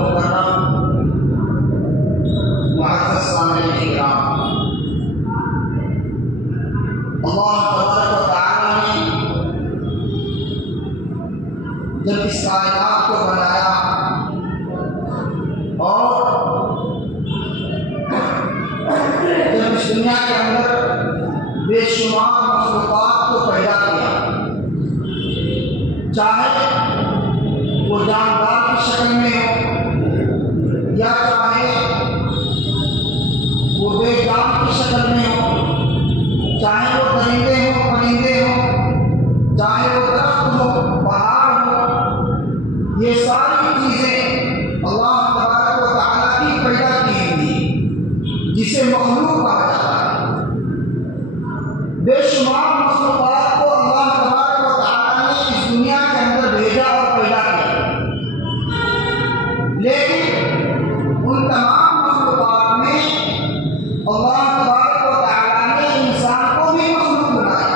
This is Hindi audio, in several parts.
मुकर्रम मुअज़्ज़ज़ सामिईन किराम, अल्लाह तबारक व तआला ने जब इस कायनात को बनाया और जब इस दुनिया के अंदर बेशुमार मखलूक़ात को पैदा किया, चाहे वो जानदार की शक्ल में हो या चाहे वो बेजान की शक्ल में हो, चाहे वो दरिंदे हो परिंदे हो, चाहे वो दरख्त हो पहाड़ हो, ये सारी चीज़ें अल्लाह तबारक व तआला की पैदा की हुई, जिसे मखलूक कहा जाता है। बेशुमार मखलूक़ात को अल्लाह तबारक व तआला ने इस दुनिया के अंदर भेजा और पैदा किया, लेकिन उन तमाम मखलूक़ात में अल्लाह तबारक व तआला ने इंसान को भी मखलूक बनाया।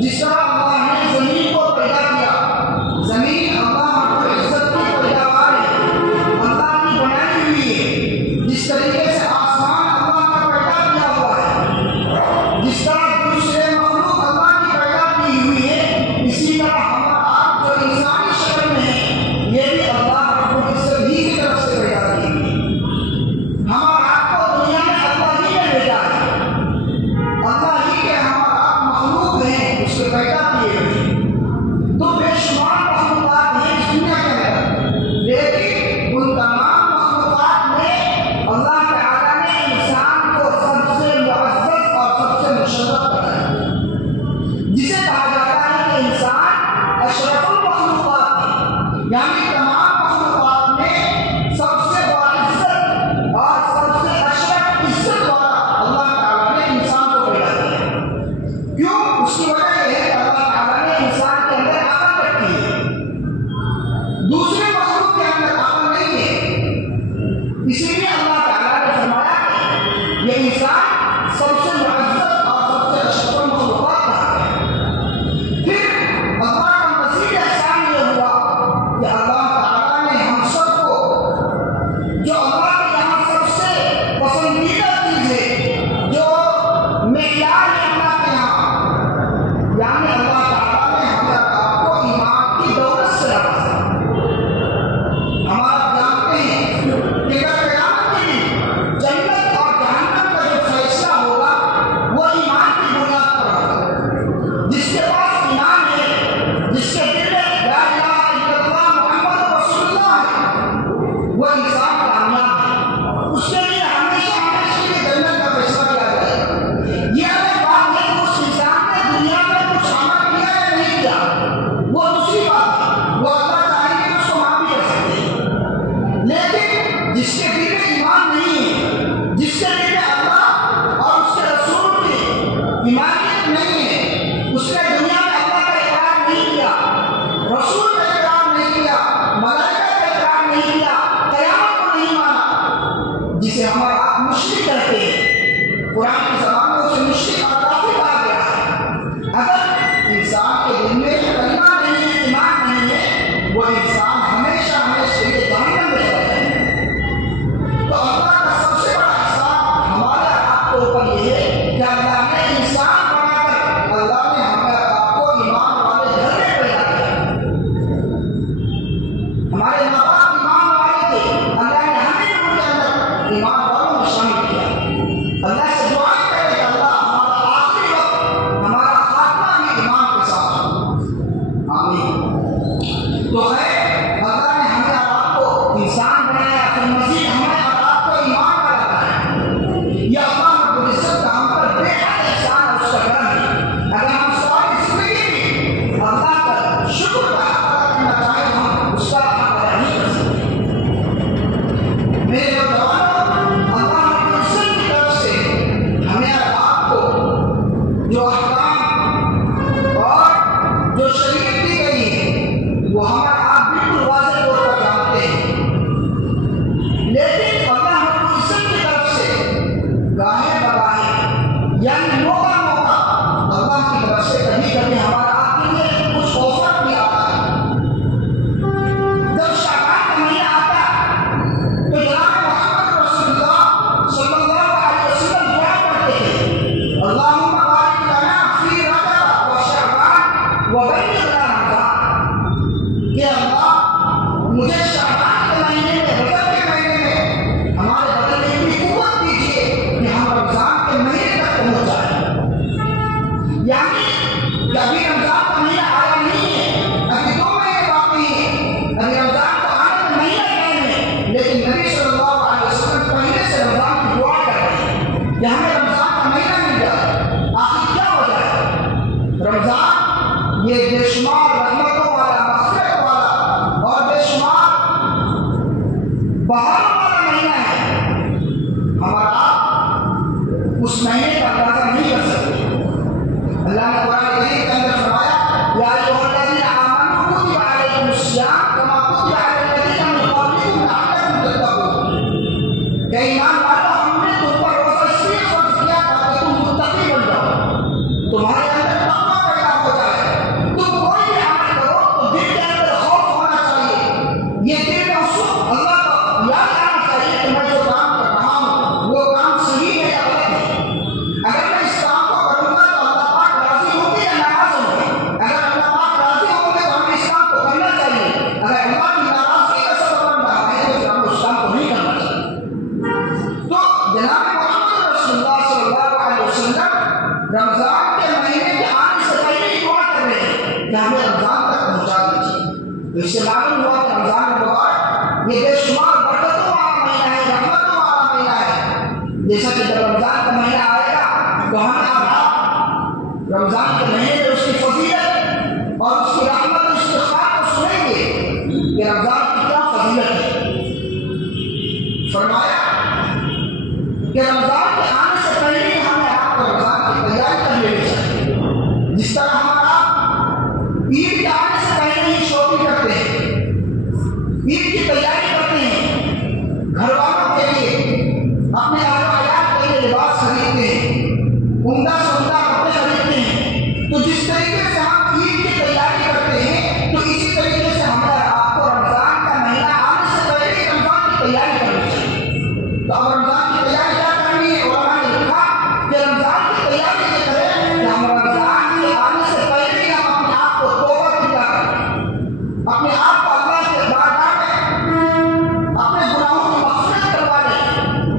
जिस तरह अल्लाह ने ज़मीन को पैदा किया, ज़मीन अल्लाह रब्बुल इज़्ज़त की पैदावार है, अल्लाह की बनाई हुई है। जिस तरीके से आसमान अल्लाह का पैदा किया हुआ है, जिस तरह दूसरे मखलूक अल्लाह की पैदा की हुई है, इसी तरह हमारा आप जो इंसानी शक्ल में है, ये भी अल्लाह रब्बुल इज़्ज़त ही की तरफ से पैदा की हुई है। हमारा आपको दुनिया में अल्लाह ही ने भेजा है, अल्लाह ही के हमारा आप मखलूक हैं, उसके पैदा किए हुए। तो बेशुमार मखलूक़ात हैं इस दुनिया के अंदर, लेकिन उन तमाम मखलूक़ात में अल्लाह तआला ने इंसान को सबसे मुअज़्ज़ज़ और सबसे मुशर्रफ बनाया, जिसे कहा जाता है कि इंसान अशरफुल मखलूक़ात है, यानी तमाम मखलूक़ात में सबसे बाइज़्ज़त और सबसे अशरफ इज़्ज़त वाला अल्लाह तआला ने इंसान को पैदा किया। क्यों? उसकी वजह यह है कि अल्लाह तआला ने इंसान के अंदर अक़ल रखी है, दूसरे मखलूक के अंदर अक़ल नहीं है। इसीलिए अल्लाह तआला ने फरमाया ये इंसान सबसे मुअज़्ज़ज़ और सबसे अशरफुल मखलूक़ात कहा गया। फिर अल्लाह का मज़ीद एहसान ये हुआ कि अल्लाह तआला ने हम सबको जो अल्लाह के यहाँ सबसे पसंदीदा चीज़ है, जो मेयार है अल्लाह के यहाँ, यानी अल्लाह तआला ने हमें आपको ईमान की दौलत से नवाजा। हमारा जानते हैं कि अगर क़यामत के दिन जन्नत और जहन्नम का जो फैसला होगा वो ईमान की बुनियाद पर होगा। जिसके पास ईमान है, जिसके दिल में ला इलाहा इल्लल्लाह मुहम्मद रसूलुल्लाह है, वो इंसान कामयाब है। उसके लिए हमेशा हमेशा के लिए जन्नत का फैसला किया जाएगा। ये अलग बात है कि कि अभी रमजान का महीना आया नहीं है, अभी 2 महीने बाकी हैं, अभी रमजान का आने में महीना टाइम है, लेकिन नबी सल्लल्लाहु अलैहि वसल्लम पहले से रमजान की दुआ कर रहे हैं कि हमें रमजान का महीना मिल जाए। आखिर क्या वजह है? रमजान ये बेशुमार रहमतों वाला, मग़फ़िरत वाला और बेशुमार बहारों वाला महीना है। हमारा उस महीने का अंदाजा नहीं कर सकते। अल्लाह ने कुरान करीम के अंदर फरमाया, या अय्युहल्लज़ीना आमनू कुतिबा अलैकुमुस्सियाम कमा कुतिबा अलल्लज़ीना मिन क़ब्लिकुम लअल्लकुम तत्तक़ून। हे ईमान वालों, हमने तुम पर रोज़ा इसलिए फर्ज किया ताकि तुम मुत्तकी बन जाओ, तुम्हारे अंदर तक़वा पैदा हो जाए। तुम कोई भी अमल करो तो दिल के अंदर खौफ होना चाहिए, ये दिल में उस वक्त अल्लाह को याद आना चाहिए कि मैं जो काम कर रहा हूँ वो काम सही है या गलत है। अगर मैं इस काम को करूँगा तो अल्लाह पाक राजी होंगे या नाराज होंगे। अगर अल्लाह पाक राजी होंगे तो हमें इस काम को करना चाहिए, अगर अल्लाह की नाराजगी का सबब बन रहा है तो फिर हमें उस काम को नहीं करना चाहिए। तो जनाब मुहम्मद रसूलुल्लाह सल्लल्लाहु अलैहि वसल्लम रमजान के महीने के आने से पहले ही दुआ कर रहे हैं कि हमें रमजान तक पहुँचा दीजिए। तो इससे मालूम हुआ कि रमजान मुबारक ये बेशुमार बरकतों वाला महीना है, रहमतों वाला महीना है। जैसा कि जब रमजान का महीना आएगा तो हम रमजान के महीने में उसकी फजीलत और उसकी रहमत और उसके खास को सुनेंगे कि रमजान की क्या फजीलत है। फरमाया कि रमजान के आने से पहले ही हमें आपको रमजान की तैयारी कर लेनी चाहिए। जिस तरह हमारा ईद के आने से पहले ही शॉपिंग करते हैं, ईद की तैयारी करते हैं, घर वालों के लिए, अपने आयात के लिए लिबास खरीदते हैं, उम्दा से उम्दा कपड़े खरीदते हैं। तो जिस तरीके से हम ईद की तैयारी करते हैं, तो इसी तरीके से हमें आपको रमजान का महीना आने से पहले ही रमजान की तैयारी करनी चाहिए। तो अब रमजान की तैयारी क्या करनी है? उलमा ने लिखा कि रमजान की तैयारी ये करें कि हम रमजान के आने से पहले ही हम अपने आप को तौबा किया करें, अपने आप को अल्लाह के बारगाह में अपने गुनाहों की मग़फ़िरत करवा लें।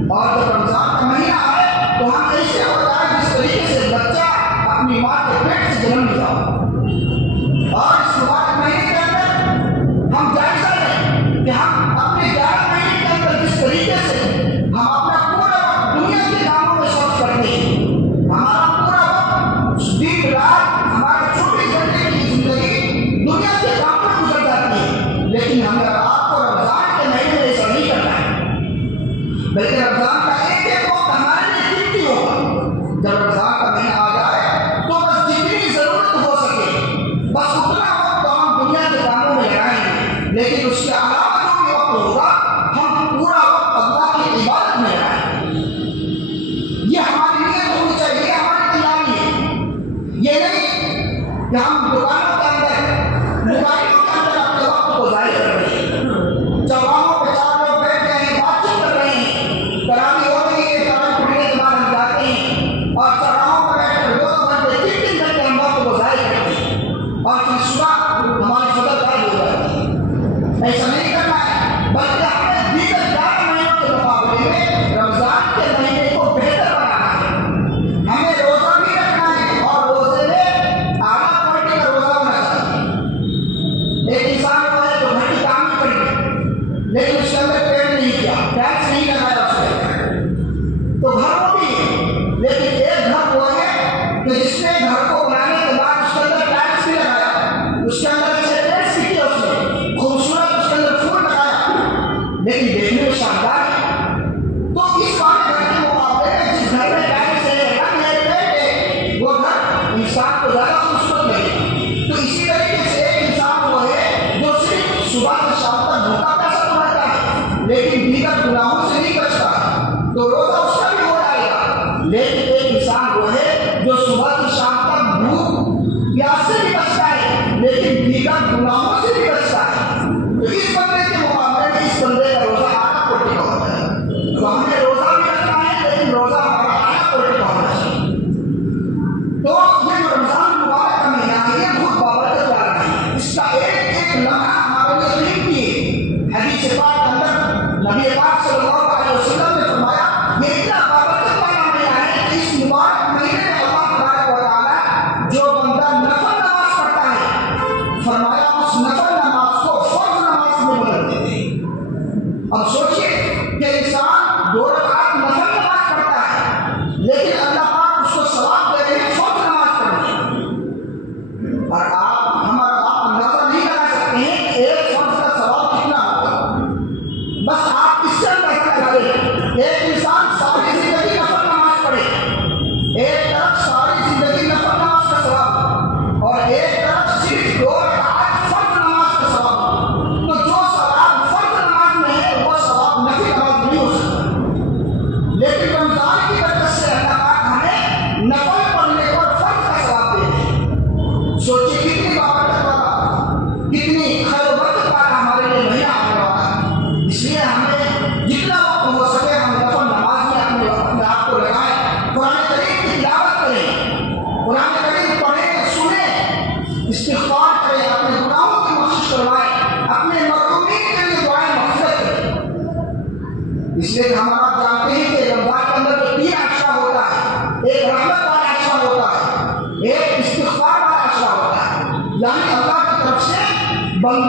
और जब रमजान का महीना आए तो हम ऐसे हो जाए जिस तरीके से बच्चा अपनी माँ के पेट से जन्म लिया हो। और इस मुबारक महीने के अंदर हम जायजा लें कि हम अपने 11 महीने के अंदर जिस तरीके से हम अपना पूरा वक्त दुनिया के कामों में सर्व करते हैं, हमारा पूरा वक्त दिन रात हमारे 24 घंटे की जिंदगी दुनिया के कामों में गुजर जाती है। लेकिन हमें आपको रमजान के महीने में ऐसा नहीं करना है, बल्कि रमजान का एक एक वक्त हमारे लिए कीमती होगा। जब रमजान का महीना आ जाए तो बस जितनी जरूरत हो सके बस उतना वक्त तो हम दुनिया के कामों में लगाएंगे, लेकिन उसके अलावा जो भी वक्त होगा हम पूरा वक्त अल्लाह की इबादत में लगाएंगे। ये हमारी नीयत होनी चाहिए, ये हमारी तैयारी है। ये नहीं कि हम दुकानों के अंदर, मोबाइलों के अंदर अपने वक्त को ज़ाया कर रहे हैं, चौराहों पे 4 लोग बैठ गए हैं, बातचीत कर रहे हैं, तरावी हो रही है, तरावी पढ़ने के बाद हम जाते हैं और चौराहों पर बैठकर 2 घंटे 3 घंटे हम वक्त को ज़ाया करते हैं और फिर सुबह हमारी फजर गायब हो जाती है। ऐसा नहीं करना है, बल्कि हमें दीगर 11 महीनों के मुकाबले में रमजान के महीने को बेहतर बनाना है। हमें रोजा भी रखना है और रोजे में आला क्वालिटी का रोजा होना चाहिए। एक इंसान वो है जो घर की काम नहीं करी, लेकिन उसके अंदर पेड़ नहीं किया, टैक्स नहीं लगाया उसने, तो घर वो भी है। लेकिन एक घर वो है कि जिसने घर को बनाने के बाद उसके अंदर टैक्स भी लगाया, उसके अंदर अच्छे टेस्ट भी किया, उसने खूबसूरत उसके अंदर फूल लगाया, लेकिन देखने में शानदार है। तो इस वाले घर के मुकाबले में जिस घर में टैक्स है, रंग है, पेंट है, वो घर इंसान को ज्यादा खूबसूरत लगेगा। तो इसी तरीके से एक इंसान वो है जो सिर्फ सुबह से शाम तक भूखा प्यासा तो रहता है, लेकिन दीगर गुनाहों से नहीं बचता, तो रोजा उसका भी हो जाएगा। लेकिन एक इंसान वो है जो सुबह से शाम तक भूख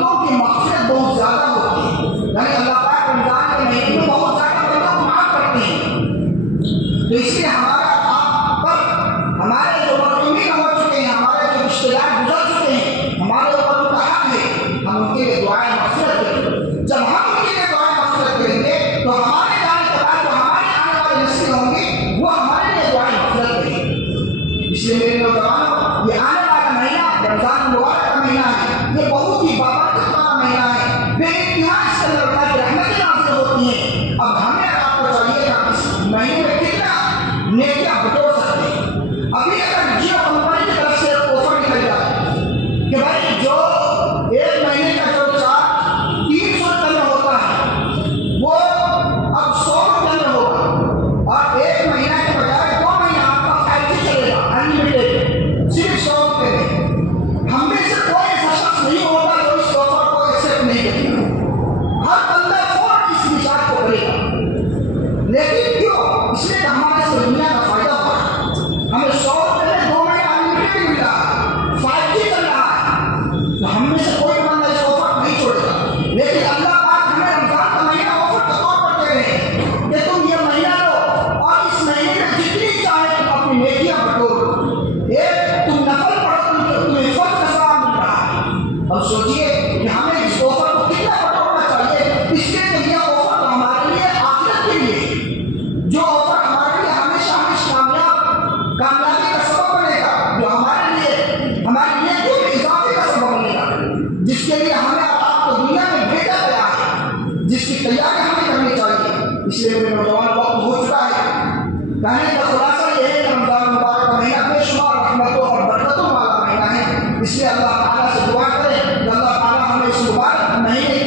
बंदों की मग़फ़िरत बहुत ज़्यादा होती है, यानी अल्लाह पाक रमज़ान के महीने में बहुत ज़्यादा बंदों को माफ़ करते हैं। तो इसलिए हमारा आप पर हमारे जो मरहूमीन हो चुके हैं, हमारे जो रिश्तेदार गुजर चुके हैं, हमारे ऊपर उनका हक है, हम उनके लिए दुआएं मग़फ़िरत करें। जब हम उनके लिए दुआएं मग़फ़िरत करेंगे तो हमारे जाने के बाद जो हमारे आने वाले नस्लें होंगी वो हमारे लिए दुआएं मग़फ़िरत करेंगे। इसलिए मेरे नौजवानों, ये आने वाला महीना रमज़ान मुबारक का महीना है, ये बहुत ही बाबरकत वाला महीना है, बेइंतहा इसके अंदर अल्लाह की रहमतें नाज़िल होती हैं। अब हमें आपको चाहिए कि इस महीने में कितना नेकियां बटोर सकते हैं। अभी अगर जियो कंपनी की तरफ से ऑफर निकल जाए कि भाई जो एक महीने का जो चार्ज 300 रुपये में होता है वो अब 100 रुपये में होगा, और एक महीना के बजाय 2 महीना आपका 5G चलेगा अनलिमिटेड सिर्फ 100 रुपये में। हम में से कोई ऐसा शख्स नहीं होगा जो इस ऑफर को एक्सेप्ट नहीं करेगा। हर बंदा फौरन इस विचार को करेगा। लेकिन क्यों? इसलिए हमारे से दुनिया का फायदा हो रहा है। हमें 100 रुपये में 2 महीना अनलिमिटेड मिल रहा है, 5G चल रहा है, तो हम में से कोई बंदा इस ऑफर नहीं छोड़ेगा। लेकिन अल्लाह पाक हमें रमजान का महीना ऑफर के तौर पर दे रहे हैं कि तुम ये महीना लो और इस महीने में जितनी चाहे तुम अपनी नेकियां बटोरो। एक तुम नफल पढ़ो, तुम्हें फर्ज का सवाब मिल रहा है। अब सोचिए कि हमें इस ऑफर को कितना बटोरना चाहिए। इसलिए कि यह ऑफर तो हमारे लिए आखिरत के लिए, जो ऑफर हमारे लिए हमेशा कामयाबी का सबब बनेगा, जो हमारे लिए हमारी नेकियों में इजाफे का सबब बनेगा, जिसके लिए हमें आपको दुनिया में भेजा गया है, जिसकी तैयारी हमें करनी चाहिए। इसलिए मेरे नौजवान वक्त हो चुका है। कहने का खुलासा यह है कि रमजान मुबारक का महीना बेशुमार रहमतों और बरकतों वाला महीना है। इसलिए अल्लाह ताला से दुआ करें कि अल्लाह ताला हमें इस मुबारक महीने